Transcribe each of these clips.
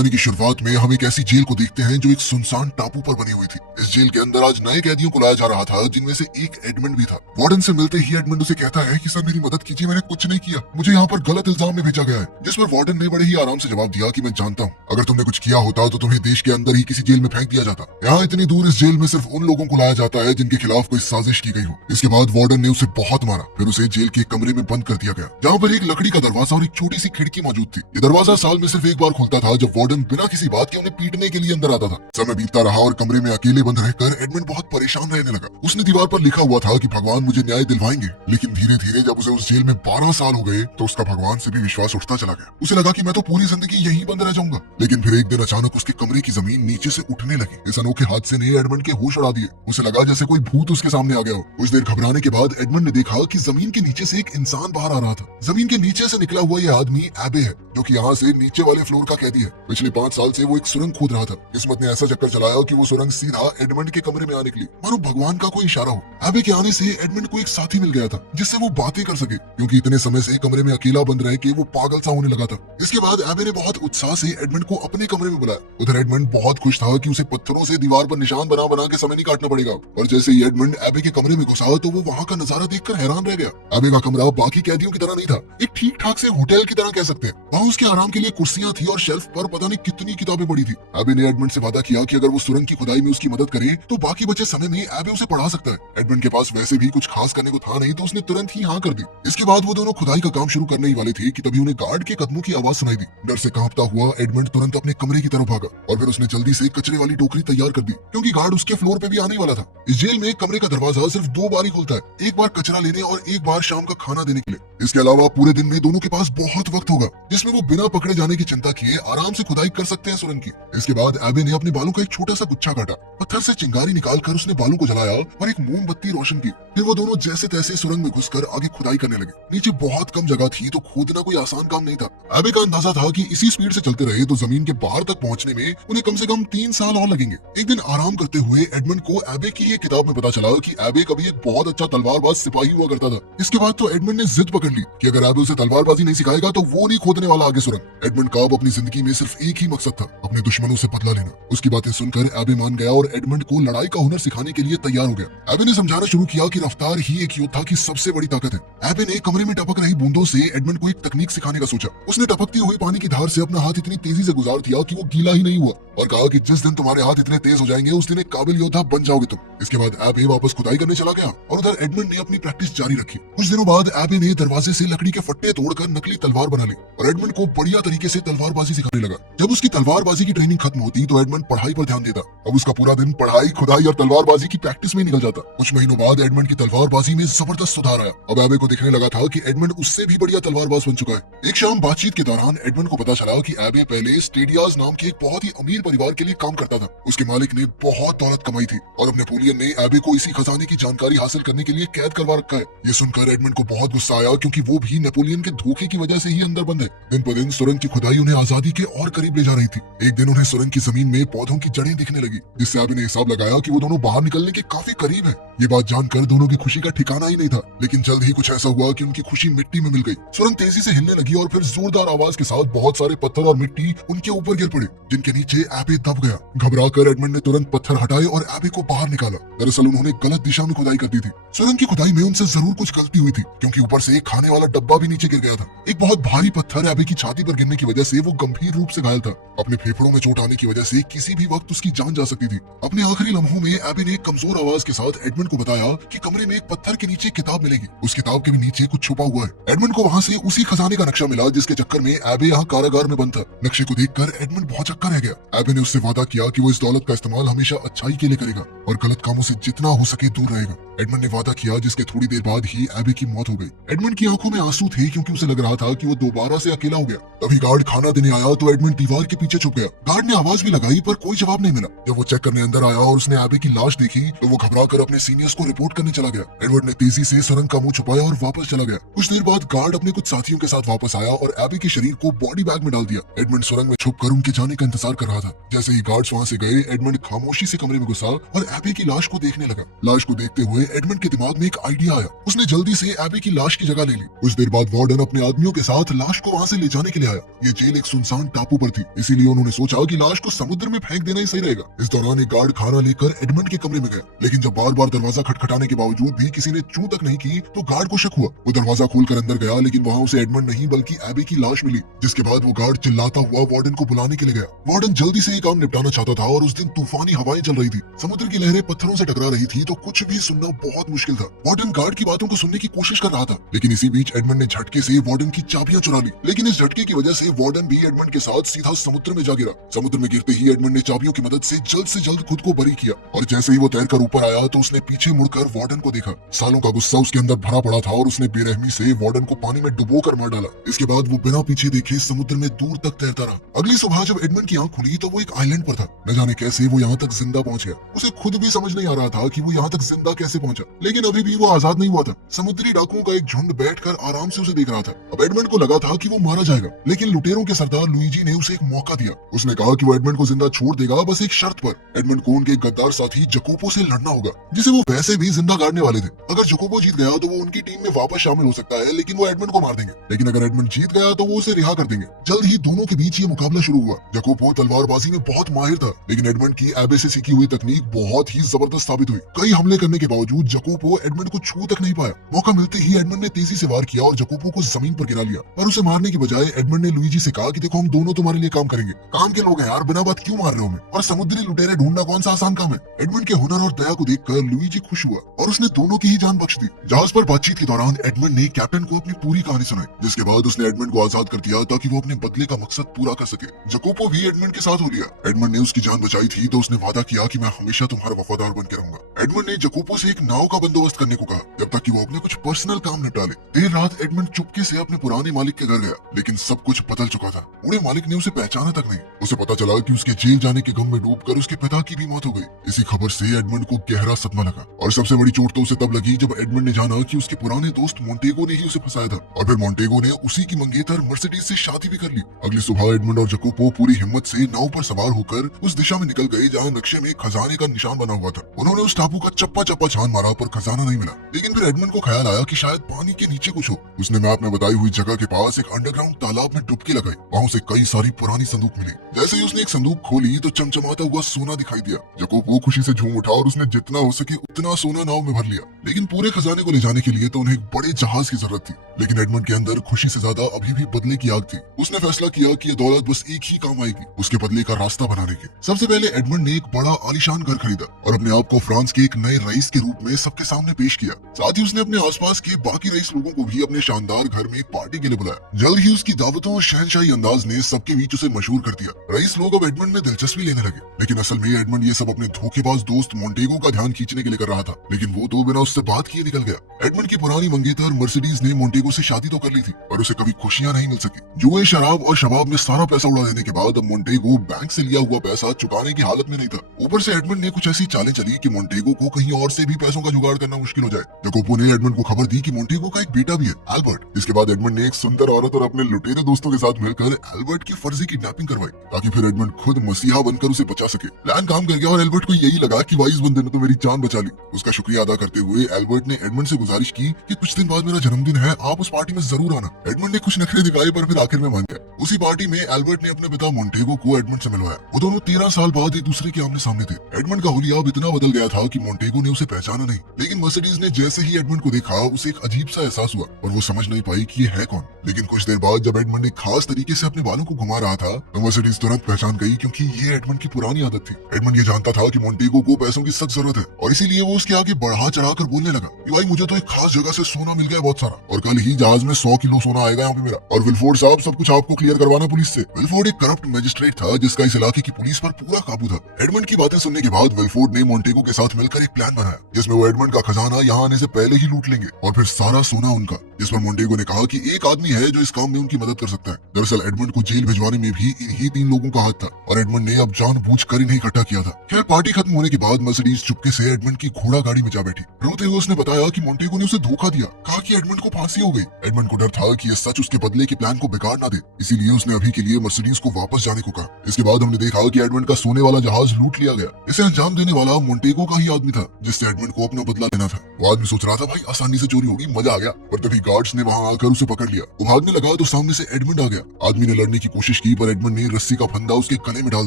कहानी की शुरुआत में हम एक ऐसी जेल को देखते हैं जो एक सुनसान टापू पर बनी हुई थी। इस जेल के अंदर आज नए कैदियों को लाया जा रहा था, जिनमें से एक एडमंड भी था। वार्डन से मिलते ही एडमंड उसे कहता है कि सर मेरी मदद कीजिए, मैंने कुछ नहीं किया, मुझे यहाँ पर गलत इल्जाम में भेजा गया है। जिस पर वार्डन ने बड़े ही आराम से जवाब दिया कि मैं जानता हूँ, अगर तुमने कुछ किया होता तो तुम्हें देश के अंदर ही किसी जेल में फेंक दिया जाता। यहाँ इतनी दूर इस जेल में सिर्फ उन लोगों को लाया जाता है जिनके खिलाफ कोई साजिश की गई हो। इसके बाद वार्डन ने उसे बहुत मारा, फिर उसे जेल के एक कमरे में बंद कर दिया गया, जहाँ पर एक लकड़ी का दरवाजा और एक छोटी सी खिड़की मौजूद थी। ये दरवाजा साल में सिर्फ एक बार खुलता था, जब वार्डन बिना किसी बात के उन्हें पीटने के लिए अंदर आता था। समय बीतता रहा और कमरे में अकेले बंद रहकर एडमंड बहुत परेशान रहने लगा। उसने दीवार पर लिखा हुआ था कि भगवान मुझे न्याय दिलवाएंगे, लेकिन धीरे धीरे जब उसे उस जेल में 12 साल हो गए तो उसका भगवान से भी विश्वास उठता चला गया। उसे लगा कि मैं तो पूरी जिंदगी यहीं बंद रह जाऊंगा। लेकिन फिर एक दिन अचानक उसके कमरे की जमीन नीचे से उठने लगी। इस अनोखे हादसे ने एडमंड के होश उड़ा दिए। उसे लगा जैसे कोई भूत उसके सामने आ गया हो। कुछ देर घबराने के बाद एडमंड ने देखा कि जमीन के नीचे से एक इंसान बाहर आ रहा था। जमीन के नीचे से निकला हुआ यह आदमी एबे है, जो कि यहाँ से नीचे वाले फ्लोर का कैदी है। पिछले 5 साल से वो एक सुरंग खोद रहा था। किस्मत ने ऐसा चक्कर चलाया कि वो सुरंग सीधा एडमंड के कमरे में आ निकली, मानो भगवान का कोई इशारा हो। एबे के आने से एडमंड को एक साथी मिल गया था, जिससे वो बातें कर सके, क्योंकि इतने समय से कमरे में अकेला बंद रह के वो पागल सा होने लगा था। इसके बाद एबे ने बहुत उत्साह से एडमंड को अपने कमरे में बुलाया। उधर एडमंड बहुत खुश था कि उसे पत्थरों से दीवार पर निशान बना बना के समय नहीं काटना पड़ेगा। और जैसे ही एडमंड एबे के कमरे में घुसा तो वो वहाँ का नजारा देखकर हैरान रह गया। एबे का कमरा बाकी कैदियों की तरह नहीं था, एक ठीक ठाक से होटल की तरह कह सकते हैं। वहाँ उसके आराम के लिए कुर्सियां थी और शेल्फ पर पता नहीं कितनी किताबें पड़ी थी। एबे ने एडमंड से वादा किया कि अगर वो सुरंग की खुदाई में उसकी मदद करे तो बाकी बचे समय में एबे उसे पढ़ा सकता है। एडमंड के पास वैसे भी कुछ खास करने को था नहीं, तो उसने तुरंत ही हाँ कर दी। इसके बाद वो दोनों खुदाई का काम शुरू करने ही वाले थे कि तभी उन्हें गार्ड के कदमों की आवाज सुनाई दी। डर से कांपता हुआ एडमंड तुरंत अपने कमरे की तरफ भागा और फिर उसने जल्दी से कचरे वाली टोकरी तैयार कर दी, क्योंकि गार्ड उसके फ्लोर पे भी आने वाला था। इस जेल में कमरे का दरवाजा सिर्फ 2 बार ही खुलता है, एक बार कचरा लेने और एक बार शाम का खाना देने के लिए। इसके अलावा पूरे दिन में दोनों के पास बहुत वक्त होगा, जिसमें वो बिना पकड़े जाने की चिंता किए आराम से खुदाई कर सकते हैं सुरंग की। इसके बाद एबे ने अपने बालों का एक छोटा सा गुच्छा काटा, पत्थर से चिंगारी निकालकर उसने बालों को जलाया और एक मोमबत्ती रोशन की। फिर वो दोनों जैसे तैसे सुरंग में घुसकर आगे खुदाई करने लगे। नीचे बहुत कम जगह थी, तो खोदना कोई आसान काम नहीं था। एबे का अंदाजा था कि इसी स्पीड से चलते रहे तो जमीन के बाहर तक पहुंचने में उन्हें कम से कम 3 साल और लगेंगे। एक दिन आराम करते हुए एडमंड को एबे की एक किताब में पता चला कि एबे कभी एक बहुत अच्छा तलवारबाज सिपाही हुआ करता था। इसके बाद तो एडमंड ने जिद पकड़ ली कि अगर एबे उसे तलवारबाजी नहीं सिखाएगा तो वो नहीं खोदने वाला आगे सुरंग। एडमंड का अब अपनी जिंदगी में सिर्फ एक ही मकसद था, अपने दुश्मनों से बदला लेना। उसकी बातें सुनकर एबे मान गया और एडमंड को लड़ाई का हुनर सिखाने के लिए तैयार हो गया। एबे ने समझाना शुरू किया कि रफ्तार ही एक योद्धा की सबसे बड़ी ताकत है। एबे ने कमरे में टपक रही बूंदों से एडमंड को एक तकनीक सिखाने का सोचा। उसने टपकती हुई पानी की धार से अपना हाथ इतनी तेजी से गुजार दिया कि वो गीला ही नहीं हुआ, और कहा कि जिस दिन तुम्हारे हाथ इतने तेज हो जाएंगे उस दिन एक काबिल योद्धा बन जाओगे तुम। इसके बाद एबे वापस खुदाई करने चला गया और उधर एडमंड ने अपनी प्रैक्टिस जारी रखी। कुछ दिनों बाद एबे ने दरवाजे से लकड़ी के फट्टे तोड़कर नकली तलवार बना ली और एडमंड को बढ़िया तरीके से तलवारबाजी सिखाने लगा। जब उसकी तलवारबाजी की ट्रेनिंग खत्म होती तो एडमंड पढ़ाई पर ध्यान देता। अब उसका पूरा दिन पढ़ाई, खुदाई और तलवारबाजी की प्रैक्टिस में निकल जाता। कुछ महीनों बाद एडमंड की तलवारबाजी में जबरदस्त सुधार आया। अब एबे को दिखने लगा था कि एडमंड उससे भी बढ़िया तलवारबाज बन चुका है। एक शाम बातचीत के दौरान एडमंड को पता चला कि एबे पहले स्टेडियाज नाम के एक बहुत ही अमीर परिवार के लिए काम करता था। उसके मालिक ने बहुत दौलत कमाई थी और अब नेपोलियन ने एबे को इसी खजाने की जानकारी हासिल करने के लिए कैद करवा रखा है। ये सुनकर एडमंड को बहुत गुस्सा आया, क्योंकि वो भी नेपोलियन के धोखे की वजह से ही अंदर बंद है। दिन पर दिन सुरंग की खुदाई उन्हें आजादी के और करीब ले जा रही थी। एक दिन उन्हें सुरंग की जमीन में पौधों की जड़ें दिखने लगी, जिससे एबे ने हिसाब लगाया कि वो दोनों बाहर निकलने के काफी करीब है। ये बात जानकर दोनों की खुशी का ठिकाना ही नहीं था, लेकिन जल्द ही कुछ ऐसा हुआ कि उनकी खुशी मिट्टी में मिल गई। सुरंग तेजी से हिलने लगी और फिर जोरदार आवाज के साथ बहुत सारे पत्थर और मिट्टी उनके ऊपर गिर पड़े, जिनके नीचे एबे दब गया। घबराकर एडमंड ने तुरंत पत्थर हटाए और एबे को बाहर निकाला। दरअसल उन्होंने गलत दिशा में खुदाई कर दी थी। सुरंग की खुदाई में उनसे जरूर कुछ गलती हुई थी, क्योंकि ऊपर से एक खाने वाला डब्बा भी नीचे गिर गया था। एक बहुत भारी पत्थर एबे की छाती पर गिरने की वजह से वो गंभीर रूप से घायल था। अपने फेफड़ों में चोट आने की वजह से किसी भी वक्त उसकी जान जा सकती थी। अपने आखिरी लम्हों में एबे ने एक कमजोर आवाज के साथ एडमंड को बताया कि कमरे में एक पत्थर के नीचे किताब मिलेगी, उस किताब के भी नीचे कुछ छुपा हुआ है। एडमंड को वहाँ से उसी खजाने का नक्शा मिला जिसके चक्कर में एबे यहाँ कारागार में बंद था। नक्शे को देखकर एडमंड बहुत चक्का रह गया। एबे ने उससे वादा किया कि वो इस दौलत का इस्तेमाल हमेशा अच्छाई के लिए करेगा और गलत कामों से जितना हो सके दूर रहेगा। एडमंड ने वादा किया, जिसके थोड़ी देर बाद ही एबे की मौत हो गई। एडमंड की आंखों में आंसू थे, क्योंकि उसे लग रहा था कि वो दोबारा से अकेला हो गया। तभी गार्ड खाना देने आया तो एडमंड दीवार के पीछे छुप गया। गार्ड ने आवाज भी लगाई पर कोई जवाब नहीं मिला। जब वो चेक करने अंदर आया और उसने एबे की लाश देखी तो वो घबरा कर अपने सीनियर्स को रिपोर्ट करने चला गया। एडवर्ड ने तेजी से सुरंग का मुंह छुपाया और वापस चला गया। कुछ देर बाद गार्ड अपने कुछ साथियों के साथ वापस आया और एबे के शरीर को बॉडी बैग में डाल दिया। एडमंड सुरंग में छुपकर उनके जाने का इंतजार कर रहा था। जैसे ही गार्ड्स वहां से गए, एडमंड खामोशी से कमरे में घुसा और एबे की लाश को देखने लगा। लाश को देखते हुए एडमंड के दिमाग में एक आइडिया आया। उसने जल्दी से एबे की लाश की जगह ले ली। कुछ देर बाद वार्डन अपने आदमियों के साथ लाश को वहाँ से ले जाने के लिए आया। ये जेल एक सुनसान टापू पर थी, इसीलिए उन्होंने सोचा कि लाश को समुद्र में फेंक देना ही सही रहेगा। इस दौरान एक गार्ड खाना लेकर एडमंड के कमरे में गया, लेकिन जब बार बार दरवाजा खटखटाने के बावजूद भी किसी ने चू तक नहीं की तो गार्ड को शक हुआ। वो दरवाजा खोलकर अंदर गया, लेकिन वहाँ उसे एडमंड नहीं बल्कि एबी की लाश मिली। जिसके बाद वो गार्ड चिल्लाता हुआ वार्डन को बुलाने के लिए गया। वार्डन जल्दी से ये काम निपटाना चाहता था और उस दिन तूफानी हवाएं चल रही थी। समुद्र की लहरें पत्थरों से टकरा रही थी तो कुछ भी सुनना बहुत मुश्किल था। वार्डन गार्ड की बातों को सुनने की कोशिश कर रहा था, लेकिन इसी बीच एडमंड ने झटके से वार्डन की चाबियां चुरा ली। लेकिन इस झटके की वजह से वार्डन भी एडमंड के साथ सीधा समुद्र में जा गिरा। समुद्र में गिरते ही एडमंड ने चाबियों की मदद से जल्द खुद को बरी किया और जैसे ही वो तैरकर ऊपर आया तो उसने पीछे मुड़कर वार्डन को देखा। सालों का गुस्सा उसके अंदर भरा पड़ा था और उसने बेरहमी से वार्डन को पानी में डुबो कर मार डाला। इसके बाद वो बिना पीछे देखे समुद्र में दूर तक तैरता रहा। अगली सुबह जब एडमंड की आंख खुली तो वो एक आइलैंड पर था। न जाने कैसे वो यहाँ तक जिंदा पहुंच गया। उसे खुद भी समझ नहीं आ रहा था कि वो यहाँ तक जिंदा कैसे पहुंचा, लेकिन अभी भी वो आजाद नहीं हुआ था। समुद्री डाकुओं का एक झुंड बैठकर आराम से उसे देख रहा था। अब एडमंड को लगा था कि वो मारा जाएगा, लेकिन लुटेरों के सरदार लुईजी ने उसे एक मौका दिया। उसने कहा कि वो एडमंड को जिंदा छोड़ देगा, बस एक शर्त पर। एडमंड को उनके गद्दार साथी जकोपो से लड़ना होगा, जिसे वो वैसे भी जिंदा गाड़ने वाले थे। अगर जकोपो जीत गया तो वो उनकी टीम में वापस शामिल हो सकता है, लेकिन वो एडमंड को मार देंगे। लेकिन अगर एडमंड जीत गया तो वो उसे रिहा कर देंगे। जल्द ही दोनों के बीच ये मुकाबला शुरू हुआ। जकोपो तलवारबाजी में बहुत माहिर था, लेकिन एडमंड की एबे से सीखी हुई तकनीक बहुत ही जबरदस्त साबित हुई। कई हमले करने के बावजूद जकोपो एडमंड को छू तक नहीं पाया। मौका मिलते ही एडमंड ने तेजी से वार किया और जकोपो को जमीन पर गिरा लिया। और उसे मारने की बजाय एडमंड ने लुईजी से कहा कि देखो, हम दोनों तुम्हारे लिए काम करेंगे। काम के लोग हैं यार, बिना बात क्यों मार रहे हो हमें? और समुद्री लुटेरे ढूंढना कौन सा आसान काम है? एडमंड के हुनर और दया को देखकर लुईजी खुश हुआ और उसने दोनों की ही जान बख्श दी। जहाज पर बातचीत के दौरान एडमंड ने कैप्टन को अपनी पूरी कहानी सुनाई, जिसके बाद उसने एडमंड को आजाद कर दिया ताकि वो अपने बदले का मकसद पूरा कर सके। जकोपो भी एडमंड के साथ हो लिया। एडमंड ने उसकी जान बचाई थी तो उसने वादा किया कि मैं हमेशा तुम्हारा वफादार बनकर रहूंगा। एडमंड ने जकोपो से एक नाव का बंदोबस्त करने को कहा, जब तक कि वो अपने कुछ पर्सनल काम निपटा ले। देर रात एडमंड चुपके से अपने पुराने मालिक के घर गया, लेकिन सब कुछ बदल चुका था। बूढ़े मालिक ने उसे पहचाना तक नहीं। उसे पता चला कि उसके जेल जाने के गम में डूबकर उसके पिता की भी मौत हो गई। इसी खबर से एडमंड को गहरा सदमा लगा और सबसे बड़ी चोट तो उसे तब लगी जब एडमंड ने जाना कि उसके पुराने दोस्त मोंटेगो ने ही उसे फंसाया था और फिर मोंटेगो ने उसी की मंगेतर मर्सिडीज से शादी भी कर ली। अगली सुबह एडमंड और जकोपो पूरी हिम्मत से नाव पर सवार होकर उस दिशा में निकल गए जहाँ नक्शे में खजाने का निशान बना हुआ था। उन्होंने उस टापू का चप्पा चप्पा छान मारा पर खजाना नहीं मिला। लेकिन फिर एडमंड को ख्याल आया कि शायद पानी के नीचे कुछ हो। उसने मैप में बताई हुई जगह के पास एक अंडरग्राउंड तालाब में डुबकी लगाई। वहाँ उसे कई सारी पुरानी संदूक मिली। जैसे ही उसने एक संदूक खोली तो चमचमाता हुआ सोना दिखाई दिया। जकोपो खुशी से झूम उठा और उसने जितना हो सके उतना सोना नाव में भर लिया। लेकिन पूरे खजाने को ले जाने के लिए तो उन्हें एक बड़े जहाज की जरूरत थी। लेकिन एडमंड के अंदर खुशी से ज्यादा अभी भी बदले की आग थी। उसने फैसला किया कि ये दौलत बस एक ही काम आएगी, उसके बदले का रास्ता बनाने के। सबसे पहले एडमंड ने एक बड़ा आलीशान घर खरीदा और अपने आप को फ्रांस के एक नए रईस के रूप में सबके सामने पेश किया। साथ ही उसने अपने आसपास के बाकी रईस लोगों को भी अपने शानदार घर में एक पार्टी के लिए बुलाया। जल्द ही उसकी दावतों और शहनशाही अंदाज ने सबके बीच उसे मशहूर कर दिया। रईस लोग अब एडमंड में दिलचस्पी लेने लगे। लेकिन असल में एडमंड ये सब अपने धोखेबाज दोस्त मोंटेगो का ध्यान खींचने के लिए कर रहा था, लेकिन वो तो बिना उससे बात किए निकल गया। एडमंड की पुरानी मंगेतर मर्सिडीज ने मोंटेगो से शादी तो कर ली थी और उसे कभी खुशियां नहीं मिल सकी। जुए, शराब और शबाब में सारा पैसा उड़ा देने के बाद अब मोंटेगो बैंक से लिया हुआ पैसा चुकाने की हालत में नहीं था। ऊपर से एडमंड ने कुछ ऐसी चालें चली कि मोंटेगो को कहीं और से भी पैसों का जुगाड़ करना मुश्किल हो जाए। जकोपो ने एडमंड को खबर दी कि मोंटेगो का एक बेटा भी है, एल्बर्ट। इसके बाद एडमंड ने एक सुंदर औरत और अपने लुटेरे दोस्तों के साथ मिलकर एल्बर्ट की फर्जी किडनैपिंग करवाई ताकि फिर एडमंड खुद मसीहा बनकर उसे बचा सके। प्लान काम कर गया और एल्बर्ट को यही लगा कि वाइस बंदे ने तो मेरी जान बचा ली। उसका शुक्रिया अदा करते हुए एल्बर्ट ने एडमंड से गुजारिश की कि कुछ दिन बाद मेरा जन्मदिन है, आप उस पार्टी में जरूर आना। एडमंड ने कुछ नखरे दिखाए पर फिर आखिर में मान गया। उसी पार्टी में एल्बर्ट ने अपने पिता मोंटेगो को एडमंड से मिलवाया। वो दोनों 13 साल बाद एक दूसरे के आमने सामने थे। एडमंड का हुलिया अब इतना बदल गया था कि मोंटेगो ने उसे पहचाना नहीं, लेकिन मर्सिडीज ने जैसे ही एडमंड को देखा उसे एक अजीब सा एहसास हुआ और वो समझ नहीं पाई कि ये है कौन। लेकिन कुछ देर बाद जब एडमंड एक खास तरीके से अपने बालों को घुमा रहा था तो मर्सिडीज तुरंत पहचान गई, क्योंकि ये एडमंड की पुरानी आदत थी। एडमंड ये जानता था कि मोंटेगो को पैसों की सख्त जरूरत है और इसीलिए वो उसके आगे बढ़ा चढ़ाकर बोलने लगा कि भाई मुझे तो एक खास जगह से सोना मिल गया बहुत सारा, और कल ही जहाज में 100 किलो सोना आएगा यहाँ पे मेरा। और विल्फोर्ड साहब, सब कुछ आपको क्लियर करवाना पुलिस से। विल्फोर्ड एक करप्ट मैजिस्ट्रेट था जिसका इस इलाके की पुलिस पर पूरा काबू था। एडमंड की बातें सुनने के बाद विल्फोर्ड ने मोंटेगो के साथ मिलकर एक प्लान बनाया जिसमें वो एडमंड का खजाना यहाँ आने से पहले ही लूट लेंगे और फिर सारा सोना उनका। जिस पर मोंटेगो ने कहा कि एक आदमी है जो इस काम में उनकी मदद कर सकता है। दरअसल एडमंड को जेल भिजवाने में भी इन्हीं 3 लोगों का हाथ था और एडमंड ने अब जानबूझकर इन्हें इकट्ठा किया था। खैर, पार्टी खत्म होने के बाद मर्सिडीज चुपके से एडमंड की घोड़ा गाड़ी में जा बैठी। रोते हुए उसने बताया कि मोंटेगो ने उसे धोखा दिया, कहा कि एडमंड को फांसी हो गई। एडमंड को डर था कि ये सच उसके बदले के प्लान को बिगाड़ ना दे, इसीलिए उसने अभी के लिए मर्सिडीज को वापस जाने को कहा। इसके बाद हमने देखा कि एडमंड का सोने वाला जहाज लूट लिया गया। इसे अंजाम देने वाला मोंटेगो का ही आदमी था जिससे एडमंड को अपना बदला लेना था। वो आदमी सोच रहा था भाई आसानी से चोरी होगी, मजा आ गया। पर तभी गार्ड्स ने वहां आकर उसे पकड़ लिया। वो भागने लगा तो सामने से एडमंड आ गया। आदमी ने लड़ने की कोशिश की पर एडमंड ने रस्सी का फंदा उसके गले में डाल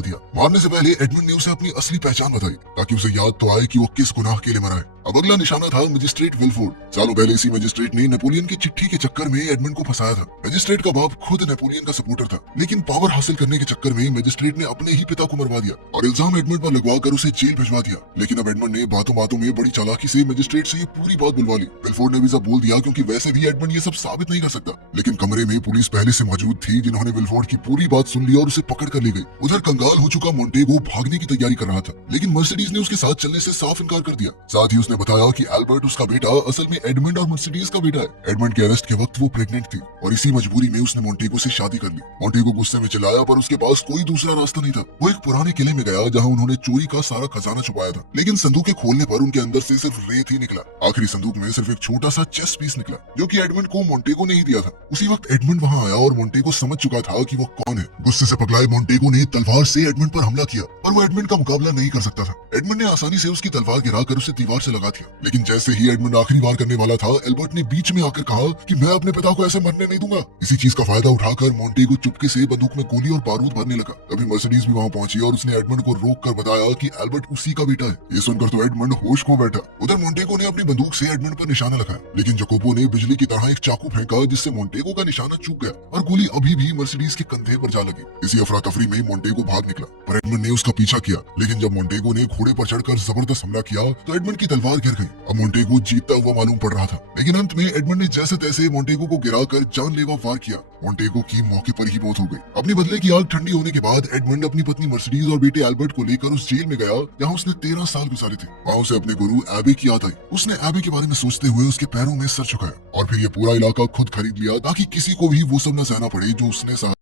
दिया। मारने से पहले एडमंड ने उसे अपनी असली पहचान बताई ताकि उसे याद तो आए कि वो किस गुनाह के लिए मरा है। अब अगला निशाना था मजिस्ट्रेट विलफोर्ड। सालों पहले इसी मजिस्ट्रेट ने नेपोलियन की चिट्ठी के चक्कर में एडमंड को फंसाया था। मजिस्ट्रेट का बाप खुद नेपोलियन का सपोर्टर था, लेकिन पावर हासिल करने के चक्कर में मजिस्ट्रेट ने अपने ही पिता को मरवा दिया और इल्जाम एडमंड पर लगवाकर उसे जेल भिजवा दिया। लेकिन अब एडमंड ने बातों बातों में बड़ी चालाकी से मजिस्ट्रेट से ये पूरी बात बुलवा ली। विलफोर्ड ने भी सब बोल दिया क्योंकि वैसे भी एडमंड ये सब साबित नहीं कर सकता। लेकिन कमरे में पुलिस पहले से मौजूद थी, जिन्होंने विलफोर्ड की पूरी बात सुन ली और उसे पकड़ कर ले गई। उधर कंगाल हो चुका मोंटेगो भागने की तैयारी कर रहा था, लेकिन मर्सिडीज ने उसके साथ चलने से साफ इनकार कर दिया। साथ ही उसने बताया कि एल्बर्ट उसका बेटा असल में एडमंड और मर्सिडीज का बेटा है। एडमंड के अरेस्ट के वक्त वो प्रेग्नेंट थी और इसी मजबूरी में उसने मोंटेगो से शादी कर ली। मोंटेगो गुस्से में चिल्लाया पर उसके पास कोई दूसरा रास्ता नहीं था। वो एक पुराने किले में गया जहां उन्होंने चोरी का सारा खजाना छुपाया था, लेकिन संदूक के खोलने पर उनके अंदर से सिर्फ रेत ही निकला। आखिरी संदूक में सिर्फ एक छोटा सा चेस पीस निकला जो कि एडमंड को मोंटेगो ने ही दिया था। उसी वक्त एडमंड वहां आया और मोंटेगो समझ चुका था कि वो कौन है। गुस्से से पगलाए मोंटेगो ने तलवार से एडमंड पर हमला किया पर वो एडमंड का मुकाबला नहीं कर सकता था। एडमंड ने आसानी से उसकी तलवार गिराकर उसे दीवार से लगा दिया, लेकिन जैसे ही एडमंड आखिरी वार करने वाला था, एल्बर्ट ने बीच में आकर कहा कि मैं अपने पिता को ऐसे मरने नहीं दूंगा। इसी चीज का फायदा उठाकर मोंटेगो चुपके से बंदूक में गोली और बारूद भरने लगा। तभी मर्सिडीज भी वहां पहुंची और उसने एडमंड को रोक कर बताया कि एल्बर्ट उसी का बेटा है। ये सुनकर तो एडमंड होश खो बैठा। उधर मोंटेगो ने अपनी बंदूक से एडमंड पर निशाना लगाया, लेकिन जकोबो ने बिजली की तरह एक चाकू फेंका जिससे मोंटेगो का निशाना चूक गया और गोली अभी भी मर्सिडीज के कंधे पर जा लगी। इसी अफरा तफरी में मोंटेगो भाग निकला पर एडमंड ने उसका पीछा किया, लेकिन जब मोंटेगो ने घोड़े पर चढ़कर जबरदस्त हमला किया तो एडमंड की तलवार गिर गई। अब मोंटेगो जीतता हुआ मालूम पड़ रहा था, लेकिन अंत में एडमंड ने जैसे तैसे मोंटेगो को गिराकर जानलेवा वार किया। मोंटेगो की मौके पर ही मौत हो गई। अपने बदले की आग ठंडी होने के बाद एडमंड अपनी पत्नी मर्सिडीज और बेटे एल्बर्ट को लेकर उस जेल में गया जहां उसने 13 साल गुजारे थे। वहां उसे अपने गुरु एबे की याद आई। उसने एबे के बारे में सोचते हुए उसके पैरों में सर झुकाया और फिर ये पूरा इलाका खुद खरीद लिया ताकि किसी को भी वो सब न सहना पड़े जो उसने सहा